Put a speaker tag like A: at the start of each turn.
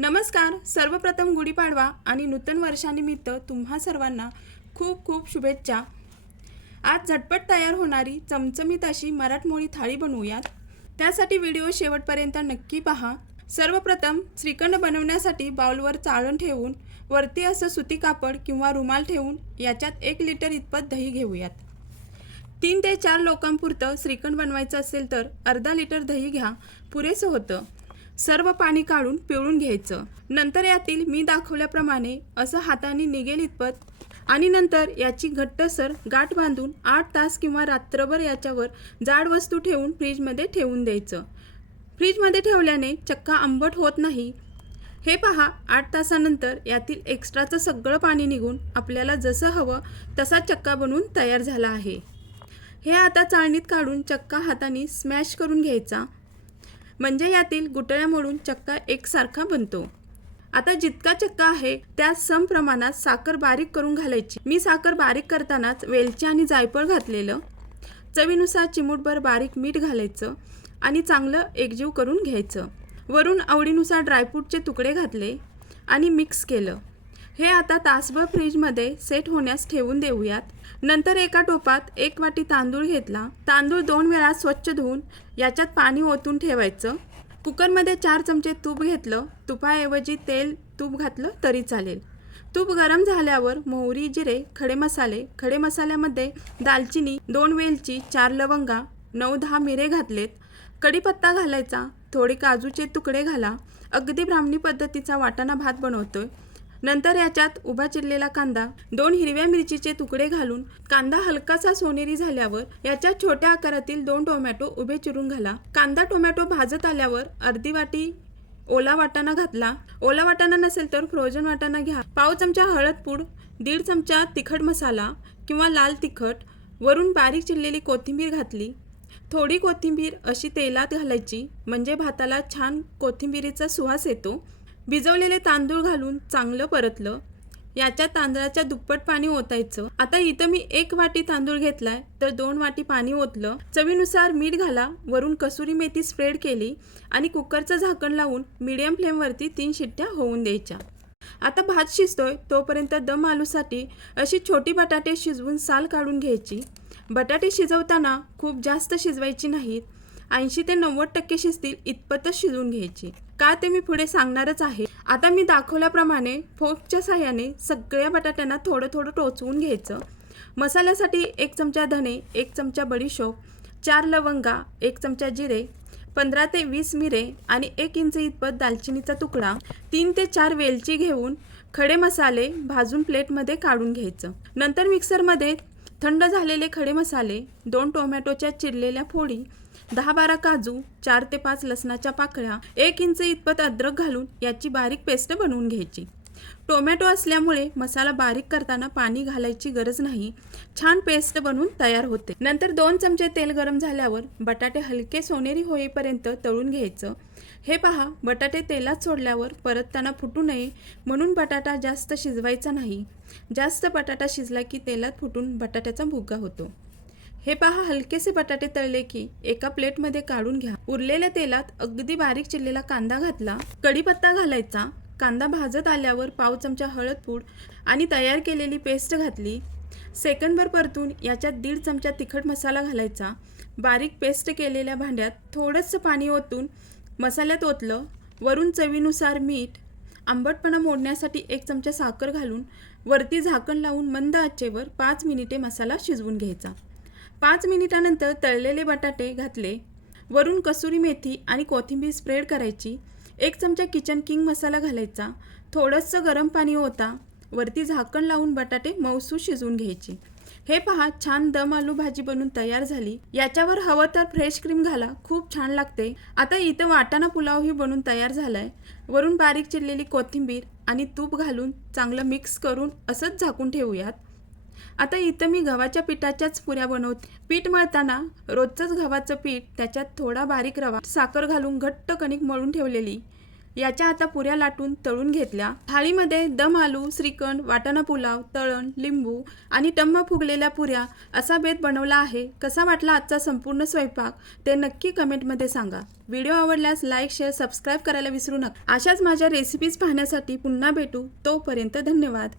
A: नमस्कार सर्वप्रथम गुढीपाडवा आणि नूतन वर्षानिमित्त तुम्हा सर्वांना खूप खूप शुभेच्छा. आज झटपट तयार होणारी चमचमीत अशी मराठमोळी थाळी बनवूयात. त्यासाठी व्हिडिओ शेवटपर्यंत नक्की पहा. सर्वप्रथम श्रीखंड बनवण्यासाठी बाउलवर चाळण ठेवून वरती असं सुती कापड किंवा रुमाल ठेवून याच्यात एक लिटर इतपत दही घेऊयात. तीन ते चार लोकांपुरतं श्रीखंड बनवायचं असेल तर अर्धा लिटर दही घ्या. पुरेसं होतं. सर्व पाणी काढून पिळून घ्यायचं. नंतर यातील मी दाखवल्याप्रमाणे असं हाताने निघेल इतपत. आणि नंतर याची घट्टसर गाठ बांधून आठ तास किंवा रात्रभर याच्यावर जाड वस्तू ठेवून फ्रीजमध्ये ठेवून द्यायचं. फ्रीजमध्ये ठेवल्याने चक्का आंबट होत नाही. हे पहा आठ तासानंतर यातील एक्स्ट्राचं सगळं पाणी निघून आपल्याला जसं हवं तसा चक्का बनवून तयार झाला आहे. हे आता चाळणीत काढून चक्का हाताने स्मॅश करून घ्यायचा. म्हणजे यातील गुटळ्या मोडून चक्का एकसारखा बनतो. आता जितका चक्का आहे त्या सम प्रमाणात साखर बारीक करून घालायची. मी साखर बारीक करतानाच वेलची आणि जायफळ घातलेलं. चवीनुसार चिमूटभर बारीक मीठ घालायचं आणि चांगलं एकजीव करून घ्यायचं. वरून आवडीनुसार ड्रायफ्रूटचे तुकडे घातले आणि मिक्स केलं. हे आता तासभर फ्रीजमध्ये सेट होण्यास ठेवून देऊयात. नंतर एका टोपात एक वाटी तांदूळ घेतला. तांदूळ दोन वेळा स्वच्छ धुवून याच्यात पाणी ओतून ठेवायचं. कुकरमध्ये चार चमचे तूप घेतलं. तुपाऐवजी तेल तूप घातलं तरी चालेल. तूप गरम झाल्यावर मोहरी जिरे खडे मसाले. खडे मसाल्यामध्ये दालचिनी दोन वेलची चार लवंगा नऊ दहा मिरे घातलेत. कढीपत्ता घालायचा. थोडे काजूचे तुकडे घाला. अगदी ब्राह्मणी पद्धतीचा वाटाणा भात बनवतोय. नंतर याच्यात उभा चिरलेला कांदा दोन हिरव्या मिरचीचे तुकडे घालून कांदा हलकासा सोनेरी झाल्यावर याच्यात छोट्या आकारातील दोन टोमॅटो उभे चिरून घाला. कांदा टोमॅटो भाजत आल्यावर अर्धी वाटी ओला वाटाणा घातला. ओला वाटाणा नसेल तर फ्रोझन वाटाणा घ्या. पाव चमचा हळद पूड दीड चमचा तिखट मसाला किंवा लाल तिखट वरून बारीक चिरलेली कोथिंबीर घातली. थोडी कोथिंबीर अशी तेलात घालायची म्हणजे भाताला छान कोथिंबीरीचा सुवास येतो. भिजवलेले तांदूळ घालून चांगलं परतलं. याच्या तांदळाच्या दुप्पट पाणी ओतायचं. आता इथं मी एक वाटी तांदूळ घेतलाय तर दोन वाटी पाणी ओतलं. चवीनुसार मीठ घाला वरून कसुरी मेथी स्प्रेड केली आणि कुकरचं झाकण लावून मीडियम फ्लेमवरती तीन शिट्ट्या होऊन द्यायच्या. आता भात शिजतोय तोपर्यंत दम आलूसाठी अशी छोटी बटाटे शिजवून साल काढून घ्यायची. बटाटे शिजवताना खूप जास्त शिजवायची नाहीत. ऐंशी ते नव्वद टक्के शिजतील इतपतच शिजवून घ्यायची. का ते मी पुढे सांगणारच आहे. आता मी दाखवल्याप्रमाणे फोकच्या साह्याने सगळ्या बटाट्यांना थोडं थोडं टोचवून घ्यायचं. मसाल्यासाठी एक चमचा धने एक चमचा बडीशोप चार लवंगा एक चमचा जिरे पंधरा ते वीस मिरे आणि एक इंच इतपत दालचिनीचा तुकडा तीन ते चार वेलची घेऊन खडे मसाले भाजून प्लेटमध्ये काढून घ्यायचं. नंतर मिक्सरमध्ये थंड झालेले खडे मसाले दोन टोमॅटोच्या चिरलेल्या फोडी दहा बारा काजू चार ते पाच लसणाच्या पाकळ्या एक इंच इतपत अद्रक घालून याची बारीक पेस्ट बनवून घ्यायची. टोमॅटो असल्यामुळे मसाला बारीक करताना पाणी घालायची गरज नाही. छान पेस्ट बनवून तयार होते. नंतर दोन चमचे तेल गरम झाल्यावर बटाटे हलके सोनेरी होईपर्यंत तळून घ्यायचं. हे पहा बटाटे तेलात सोडल्यावर परतताना फुटू नये म्हणून बटाटा जास्त शिजवायचा नाही. जास्त बटाटा शिजला की तेलात फुटून बटाट्याचा भुगा होतो. हे पहा हलकेसे बटाटे तळले की एका प्लेटमध्ये काढून घ्या. उरलेल्या तेलात अगदी बारीक चिरलेला कांदा घातला कढीपत्ता घालायचा कांदा भाजत आल्यावर पाव चमचा हळद पूड आणि तयार केलेली पेस्ट घातली. सेकंदभर परतून याच्यात दीड चमचा तिखट मसाला घालायचा. बारीक पेस्ट केलेल्या भांड्यात थोडंसं पाणी ओतून मसाल्यात ओतलं. वरून चवीनुसार मीठ आंबटपणा मोडण्यासाठी एक चमचा साखर घालून वरती झाकण लावून मंद आचेवर पाच मिनिटे मसाला शिजवून घ्यायचा. पाच मिनिटानंतर तळलेले बटाटे घातले. वरून कसुरी मेथी आणि कोथिंबीर स्प्रेड करायची. एक चमचा किचन किंग मसाला घालायचा. थोडंसं गरम पाणी होता वरती झाकण लावून बटाटे मौसू शिजवून घ्यायचे. हे पहा छान दम आलू भाजी बनून तयार झाली. याच्यावर हवं तर फ्रेश क्रीम घाला. खूप छान लागते. आता इथं वाटाणा पुलावही बनून तयार झालाय. वरून बारीक चिरलेली कोथिंबीर आणि तूप घालून चांगलं मिक्स करून असंच झाकून ठेवूयात. आता इथं मी गव्हाच्या पिठाच्याच पुऱ्या बनवते. पीठ मळताना रोजचंच गव्हाचं पीठ त्याच्यात थोडा बारीक रवा साखर घालून घट्ट कणिक मळून ठेवलेली. याच्या आता पुऱ्या लाटून तळून घेतल्या. थाळीमध्ये दम आलू श्रीखंड वाटाणा पुलाव तळण लिंबू आणि टम्म फुगलेल्या पुऱ्या असा बेत बनवला आहे. कसा वाटला आजचा संपूर्ण स्वयंपाक ते नक्की कमेंटमध्ये सांगा. व्हिडिओ आवडल्यास लाईक शेअर सबस्क्राईब करायला विसरू नका. अशाच माझ्या रेसिपीज पाहण्यासाठी पुन्हा भेटू. तोपर्यंत धन्यवाद.